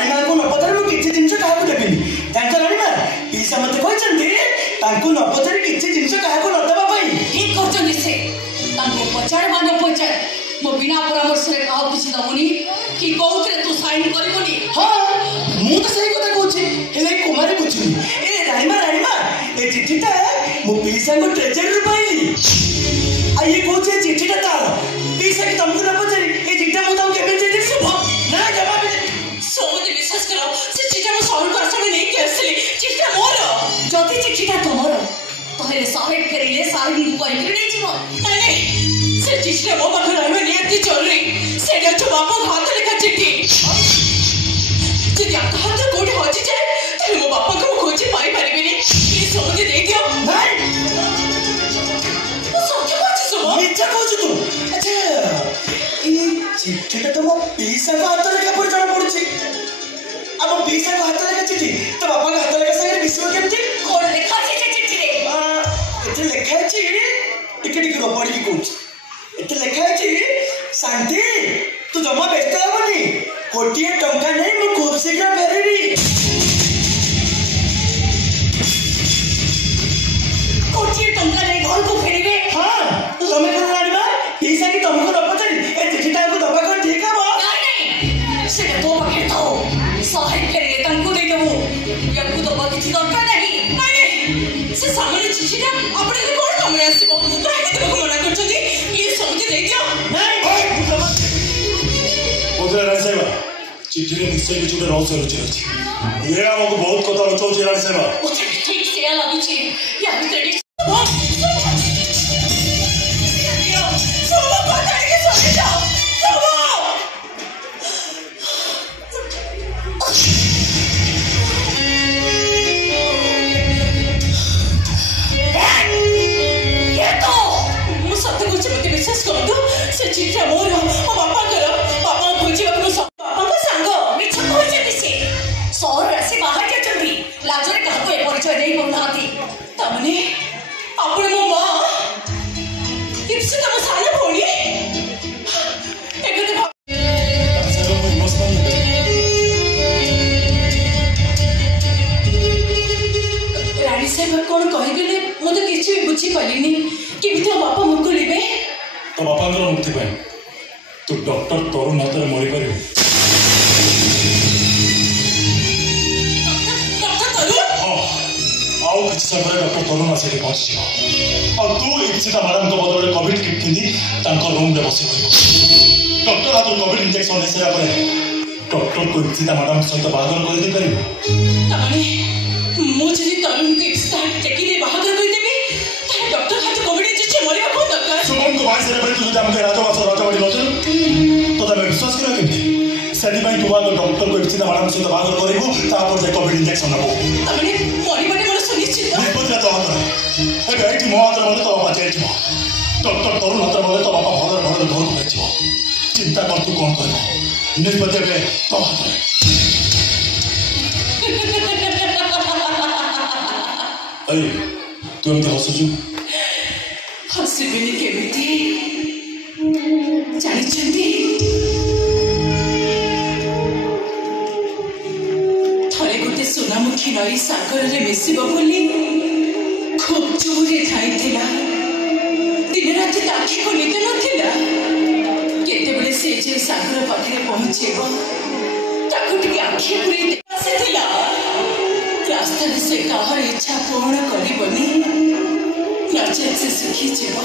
रानीमा को न पचारि मु किछि जिंस काहाकु देबिनी जानछ रानीमा पीसा मते कहचंती तांकु न पचारि किछि जिंस काहाकु न देबा पई ठीक कहचंती से तांकु पचार माने पचार मो बिना परामर्श रे काहा किछि दमुनी कि कहउतरे तू साइन करबोनी हां मु तो सही कथा कहछि हेले कुमारी बुझुनी ए रानीमा ए चिठीटा मु पीसा को ट्रेजरी रे पाइली आ ये कहछि चिठीटा तार पीसा के तुमको न पचारि ए चिठीटा मु ताऊ केबे दे देसु ना जवाब सोमते विश्वास करो से चिठा मो सहर को आसमे नहीं के असली चिठा मोर जति चिठा तोमर तहले साहेब फेरिले साहेब को कहि नहीं जीव नहीं से चिठा मो पाखर रहबे नियति जरूरी सेटा तो बापा हाथ लेखा चिठी यदि आपका हाथ कोठी होची जाए तले मो बापा को खोजी पाई परिबेनी ये सोमते दे दियो नहीं सत्य बात सुनो मिथ्या कहछु तू अच्छा ए चिठीटा तो मो पीसा को हाथ लेखा पर जाना पड़ुची अब पीसा को हाथ लेखा चिठी तो बापा का हाथ लेखा संगे विश्व केमती कोन लेखा चिठी रे एते लेखा अछि टिके टिके पढ़ी की कहछ एते लेखा अछि शांति तू जमा व्यस्त होबनी कोटिए टंका नहीं मु खूब शीघ्र फेरबी कोटिए टंका नहीं घर को फेरबे हां तुमे कोन रानीमा पीसा की तुमको न पचारि ए चिठीटा को दबा कर ठीक है नहीं से तो बके तो साहेब फेरे तंको दे दबो यकु तो बाकी थी दरकार नहीं माने से सामने चिठीटा आपने से कोन काम रे आसीबो काहे के तुमको मना करछदी ये समझ दे दियो नहीं ओदरा रासेवा चिठी रे निश्चय किछु रहस्य रची ये हमको बहुत कथा रचौची रासेवा ठीक से लागु छी या भीतर के विश्वास कर से चिठा मोर बापा कर बापा खोजी बापा को संग मिछ कहते से सहर राशि बाहर जाचंती लाजरे कहा को परिचय नहीं पहुंचाती तमने आपण मो मां किसी तम साले भोणी एकते रानी साहब कौन कहि गेले मते किछि बुझी पालिनी केमिति बापा मुको लेबे तो बापा मुक्ति पाए तू डॉक्टर तरुण हाथ में मरी पार आउ किसी समय डॉक्टर तरुण आसिक पहुंची और तू इप्सिता मैडम तो बदले कोविड किट किनी रूम में बस डॉक्टर हाथ कोविड इंजेक्शन दे सारा पर डॉक्टर को इप्सिता मैडम सहित बाहादुर कर दे पारिबो तमाने मुझे तरुण को इप्सिता टेकी दे बाहादुर कर देबे ताहे डॉक्टर हाथ कोविड इंजेक्शन मरिबा को दरकार सुमन को भाई से तू जो हमके राजवाड़ी नचल तो तबे विश्वास करा केमती सेडी भाई तू डॉक्टर को इप्सिता मैडम सहित बाहादुर करिबो तापर जे कोविड इंजेक्शन नबो तमाने मरिबाटे मन सुनिश्चित निपुण तो हाथ हे बेटी मो हाथ में तो बापा चल डॉक्टर तरुण हाथ में तो बापा भल भल घर को भेज चिंता कर तू कौन कर निष्पत्ति तो हाथ में अरे तू एमती हसुचु हसबिनी केमिति जानिछंती थरे गोटे सोनामुखी नई सागर रे मिसिब बोली खूब जोरे थाइथिला दिन राति आखि को निद नथिला केतेबेले से जे सागर पाखरे पहुंचेबो ताकु टिके आखि पुरी आसीथिला रास्ता से काहर इच्छा पूर्ण करिबनी नचेत से सुखी जीव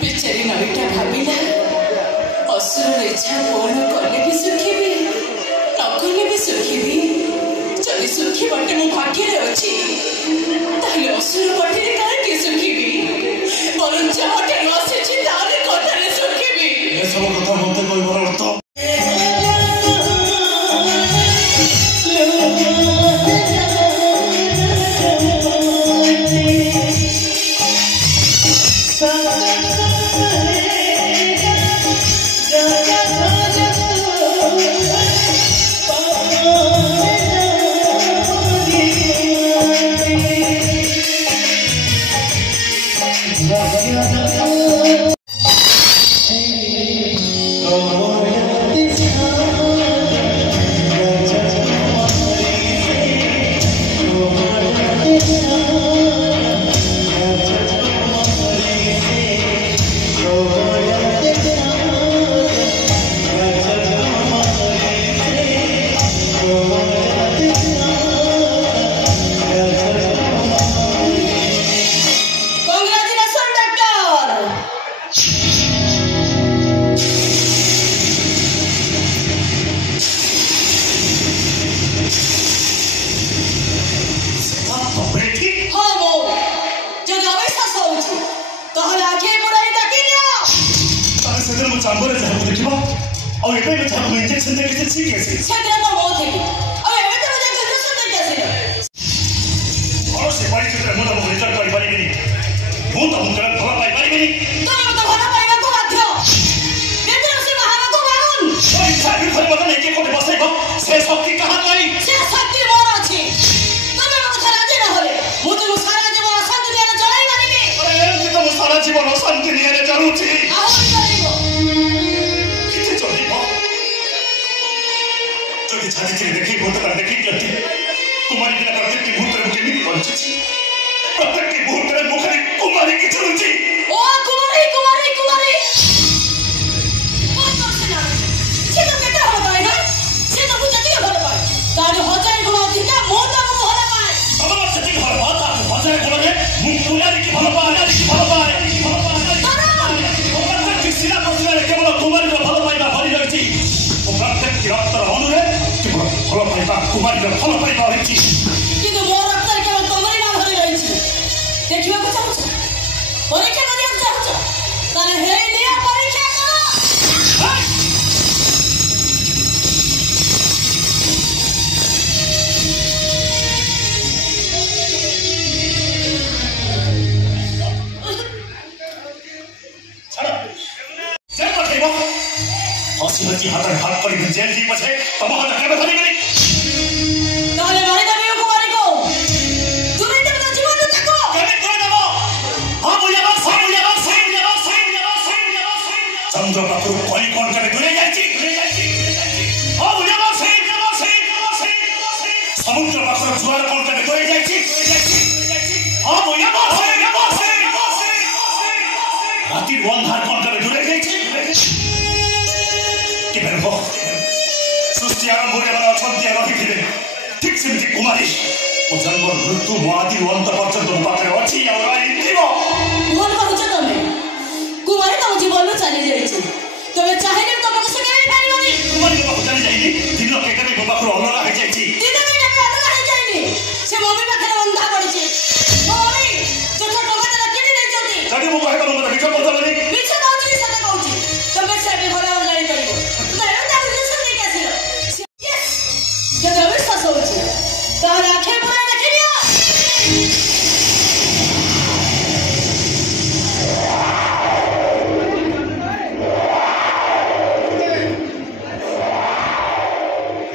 बेचारी नईटा भाविला असुर इच्छा पूर्ण कले भी सुखी नकले भी सुखी जदि सुखी बाटे मो भाग्य अच्छी ताहले असुर बाटे काहे सुखी बरं जहाटे आसी तारे कथारे सुखी ए सब कथा मते कहबर अर्थ ତାହେଲେ ଆଖି ପୁରାଇ ଡାକି ନିଅ। ତମେ ସେଦିନ ମୋ ଚାମ୍ବରରେ ଯାହାକୁ ଦେଖିବ ଆଉ ଏବେ ବି ଯାହାକୁ ଇଞ୍ଜେକ୍ସନ ଦେଇକି ଠିକ ଅଛି। ସେଦିନ ତ ମୁଁ ଥିଲି ଆଉ ଏବେ ତମେ ଯାଇ ଇଞ୍ଜେକ୍ସନ ଦେଇକି ଆସିଲ। ଆଉ ସେ ପରିସ୍ଥିତିରେ ମୁଁ ତମକୁ ରିଟର୍ନ କରିପାରିବିନି। ମୁଁ ତମକୁ କେବେ ଭଲ ପାଇପାରିବିନି। ତମେ ମତେ ଭଲ ପାଇବାକୁ ବାଧ୍ୟ। ବେଦରସି ବାହାବାକୁ ବାଉନ। ଇଚ୍ଛା ବିରୁଦ୍ଧରେ ମତେ ନେଇକି କୋଉଠି ବସେଇବ ସେ ଶକ୍ତି କାହାର ନାହିଁ? ସେ ଶକ୍ତି ମୋର ଅଛି। ତମେ ମୋ କଥା ରାଜି ନହେଲେ ମୁଁ ତୁମକୁ ସାରା ଜୀବନ ଅଶାନ୍ତି ନିଆରେ ଜଳାଇ ମାରିବି। ଏମିତି ତ ମୁଁ ସାରା ଜୀବନ ଅଶାନ୍ତି ନିଆରେ ଜଳୁଛି। ଆହୁରି କରିବ। କେତେ ଚଳିବ? ଯଦି ଛାତିରେ ଦେଖେଇ ବହୁତ ଦେଖେଇ ଦିଅନ୍ତି କୁମାରୀ ପିଲା ପ୍ରତ୍ୟେକଟି ମୁହୂର୍ତ୍ତରେ ମୁଁ କେମିତି ବଞ୍ଚୁଛି? ପ୍ରତ୍ୟେକଟି ମୁହୂର୍ତ୍ତରେ ମୁଁ ଖାଲି କୁମାରୀ କି ଚାହୁଁଛି। ଓ କୁମାରୀ କୁମାରୀ କୁମାରୀ ସେ ତ କେତେ ଭଲ ପାଏ ନା? ସେ ତମକୁ ଯେତିକି ଭଲ ପାଏ ତାଠୁ 1000 ଗୁଣ ଅଧିକା ମୁଁ ତମକୁ ଭଲ ପାଏ। ତମର ସେତିକି ଭଲ ପାଅ ତାଠୁ 1000 ଗୁଣରେ ମୁଁ କୁମାରୀ କି ଭଲ ପାଏ। ଶିରା ପ୍ରଶ୍ନରେ କେବଳ କୁମାରୀର ଭଲ ପାଇବା ଭରି ରହିଛି। ମୁଁ ପ୍ରତ୍ୟେକଟି ରକ୍ତର ଅଣୁରେ କେବଳ ଭଲ ପାଇବା କୁମାରୀର ଭଲ ପାଇବା ରହିଛି। କିନ୍ତୁ ମୋ ରକ୍ତରେ କେବଳ ତମରି ନାଁ ଭରି ରହିଛି। ଦେଖିବାକୁ ଚାହୁଁଛ? ପରୀକ୍ଷା କରିବାକୁ ଚାହୁଁଛ? ତାହେଲେ ହେଇ ନିଅ ପରୀକ୍ଷା କର। हसी हसी हाथ हाथ पर जेल जी पछे तब हाथ केबे धरिबेनी ताले मारी देबे कुमारी को तुमे देबे जीवन ताको केबे करे देबो हां बुलिया बस चंद्र पाखु कोई कोन करे दुरे जाईची हां बुलिया बस समुद्र पाखु जुआर कोन करे दुरे जाईची हां बुलिया बस राती अंधार कोन करे दुरे जाईची सृष्टि आरंभ रही ठीक सेमती कुमारी मो जन्म मृत्यु मो आदि अंत पर्यंत मो पाखे अच्छी भूल कहूच तमे कुमारी तम जीवन में चली जाइए तमे चाहे तुम से केबे पारिबनी कुमारी को चली जाइए दिन केटे मो पाखर अलगा हो जाइए दिन केटे अलगा हो जाइए से मम्मी पाखे बंधा पड़ी मम्मी छोट टका देला किनी नै जति जदी मो कहबा मो मिछ बोलबनी मिछ कहूची सदा कहूची तमे से भी भला जानि परिबो जब विश्वास होची तार आंखें पूरा देख लिया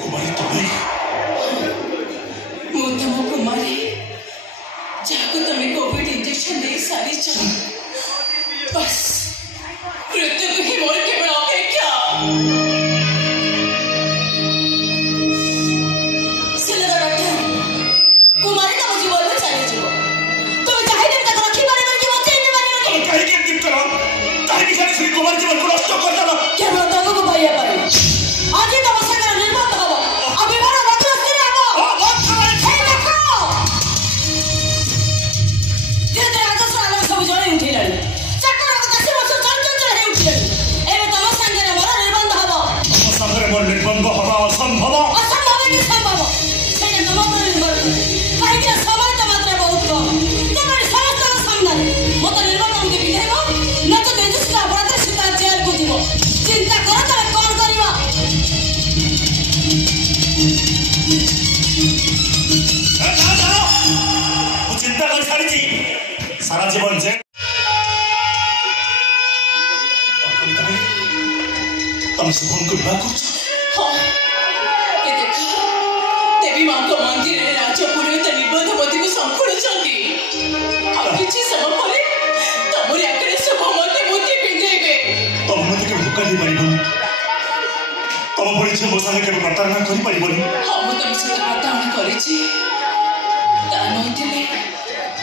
कुमारी तुम्हें मुतम कुमारी जाको तमे कोविड इंजेक्शन दे सारी छ बस मृत्यु को ही मोर केवल अपेक्षा कुमारी तम जीवन में चली जीव तुम चाहे तक रखी मारे कि बचे नहीं मारे कहीं के टिप करो कहीं के श्री कुमार जीवन को नष्ट कर देना केवल तुमको पाइया पारे आज ही तम संग निर्माण हबो अभी बड़ा रक्षस करे हबो हे देखो जे आज साला सब जणी उठिलानी चक्कर को 10 वर्ष चल हे उठिलानी एबे तम संग बड़ा निर्बंध हबो तम संग मोर निर्बंध हबा असंभव कि संभव से तम पर निर्भर काहे कि समय त मात्र बहुत कम तमरे समस्त सामने मत निर्बंध हमके बिधेबो न तो तेजस्वी अपराध सीता जेल को जीवो चिंता कर तमे कोन करिवा ମୁଁ ଚିନ୍ତା କରି ସାରିଛି ସାରା ଜୀବନ ଯେ ତମେ ଶୁଭମକୁ ବିବାହ କରୁଛ हां ये देखो देवी मां को मंदिर रे राजा पुरोहित निबंध मोती को संखुड़ुचंती अब किछि समय परे तमरी आकरे सब मते मोती पिंधेबे ତମେ ମୋତେ କେବେ ଧୋକା ଦେଇପାରିବନି ତମ ଭଳି ଝିଅ ମୋ ସାଙ୍ଗେ କେବେ ପ୍ରତାରଣା କରିପାରିବନି ହଁ ମୁଁ ତମ ସହିତ ପ୍ରତାରଣା କରିଛି ତା ନଥିଲେ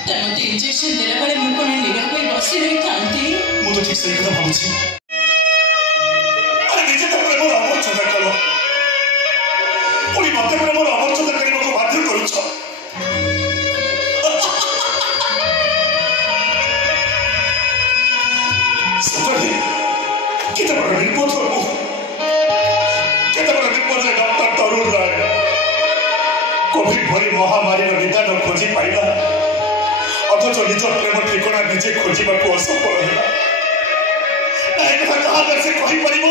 ତମତେ ଇଞ୍ଜେକ୍ସନ ଦେଲା ବେଳେ ମୁଁ କଣ ନିରାଶ ହୋଇ ବସି ରହିଥାନ୍ତି ମୁଁ ତ ଠିକ ସେଇ କଥା ଭାବୁଛି ଆରେ ନିଜେ ତ ପ୍ରେମର ଅବର୍ଚ୍ଛନା କଲ ପୁଣି ମତେ ପ୍ରେମର ଅବର୍ଚ୍ଛନା କରିବାକୁ ବାଧ୍ୟ କରୁଛ ସତରେ କେତେ ବଡ଼ ବିପଦ ମୁଁ କେତେ ବଡ଼ ବିପଦରେ ଡକ୍ଟର ତରୁଣ ରାୟ କୋଭିଡ ଭଳି ମହାମାରୀର ନିଦାନ ଖୋଜି ପାଇଲା ଆଉ ଅଥଚ ନିଜ ପ୍ରେମ ଠିକଣା ନିଜେ ଖୋଜିବାକୁ ଅସଫଳ ହେଲା। ନାଇଁ କଥା କାହା ସେ କହିପାରିବ?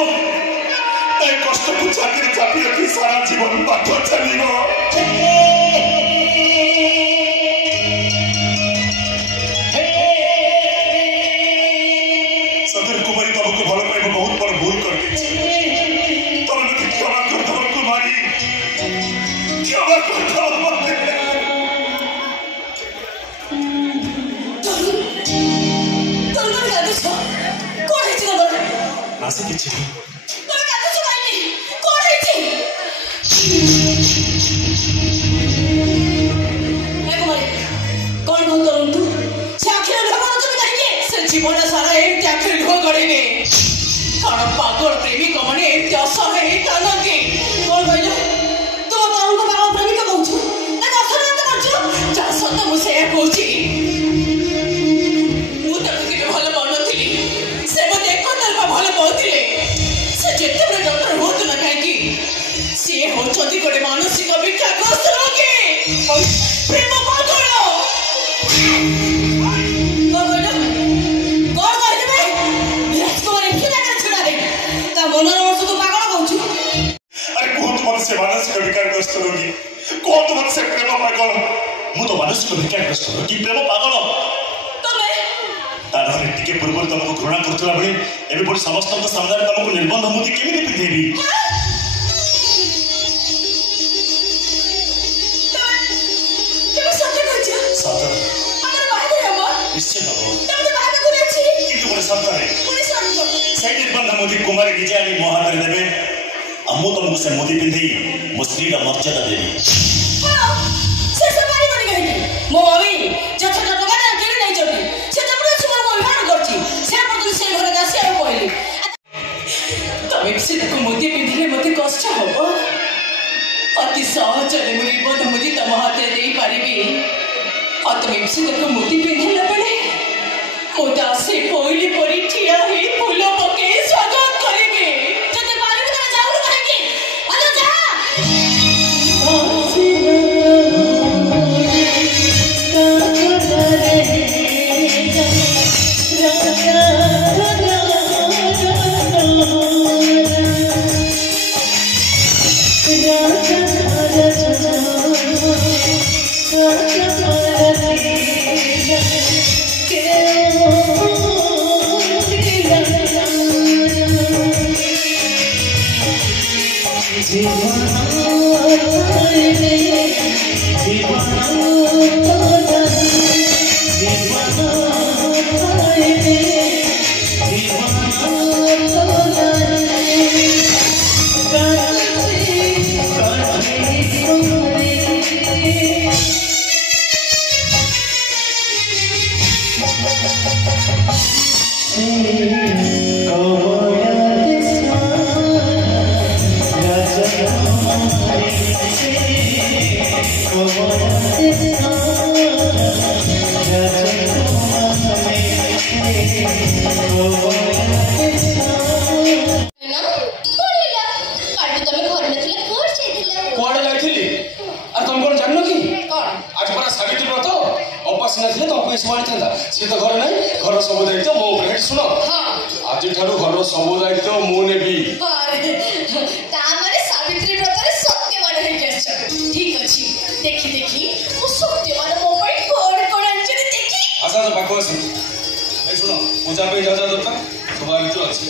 ନାଇଁ କଷ୍ଟକୁ ଛାତିରେ ଚାପି ରଖି ସାରା ଜୀବନ ବାଟ ଚାଲିବ। ସଦର କୁମାରୀ ତମକୁ ଭଲ ପାଇବ ବହୁତ ବଡ଼ ଭୁଲ କରିଦେଇଛି। ତମେ ମୋତେ କ୍ଷମା କରିଦେବ କୁମାରୀ, କ୍ଷମା କରିଦେବ ମୋତେ। आसे किछि तोरे काहे सुनाइली कोन हेछि ए कुमारी कोन कोन करंतु चाखिर भगवान तुम काहे से जीवन सारा एक चाखिर हो गड़िने कण पागल प्रेमी कमने एक असहाय कानके कोन कहलो तो ताऊ को पागल प्रेमी का कहछु ना असहाय तो करछु जा सत मु से कहछि मु ताके के भलो बनथिली से मते एक तरफा भलो कहथिले से जेते बड़े डॉक्टर हो तो ना काहे से होचंदी गोटे मानसिक विकारग्रस्त रोगी प्रेम पागल से मानसिक विकारग्रस्त रोगी कौन तुम से प्रेम पागल मु तो मानसिक विकारग्रस्त रोगी प्रेम पागल तमे तारे टिके पूर्व तुमको घृणा करथला बळे एबे बड समस्त के सामने तुमको निर्बंध मुदी केमिति पिधेबी तमे सत्य कहछ सत्य अगर बाहर हम निश्चित हो तमे तो बाहर को छी किंतु बड सत्य है पुलिस सत्य से निर्बंध मुदी कुमारी निजे आनी मो हाथ रे देबे अमु तुमको से मोदी पिंधि मो स्त्री का मर्यादा देवी हां से सफाई बनी गई मो अभी जथा टका ना केले नहीं चली से तो बड़े सुमन को विवाह करची से बदल से घर दासी आ कहली तमे से को मोदी पिंधिले मते कष्ट हो अति सहज रे मुरी बोध मोदी तम हाथ रे देई पारिबी आ तमे से को मोदी पिंधिले पड़े मोदा से कोइली परी ठिया ही फूल पके स्वागत करिबे जते पारिबी त जाऊ काहे अरे जा सी तो घर नहीं घर सब दायित्व मो ऊपर हेड सुनो आज ठारू घर सब दायित्व मु नेबी ता माने सावित्री व्रत रे सत्यवान हे केछ ठीक अछि देखि देखि ओ सत्यवान मो पई कोड कोड अंचि देखि आसा तो बाको अछि ए सुनो पूजा पे जा दरकार सब दायित्व अछि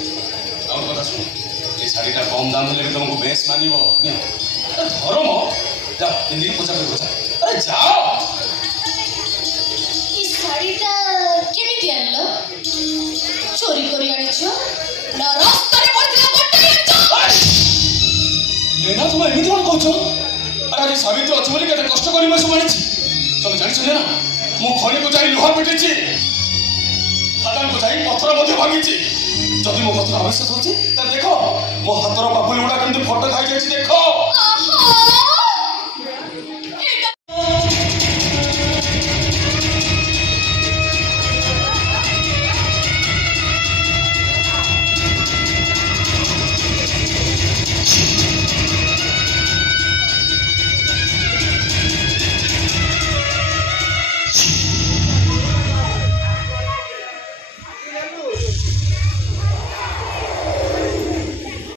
और कथा सुनो ए साड़ीटा कम दाम ले तुमको बेस मानिबो ने धर्म जा हिंदी पूजा पे पूजा अरे जाओ শাড়িটা কেমিতি আনলো চোরি করে আনিছো না রাস্তায় পড়ছিল কট্টাই আনছো নেনা তুমি এমিতি কোন কইছো আরে আজ সাবিত্রী আছে বলি কেতে কষ্ট করি মই শুনিছি তুমি জানিছো না মু খনি কো যাই লোহা পিটিছি হাতান কো যাই পথর মধ্যে ভাঙিছি যদি মো কথা আবশ্যক হচ্ছে তা দেখো মো হাতর পাপুলি গুড়া কিন্তু ফটো খাই যাইছি দেখো আহা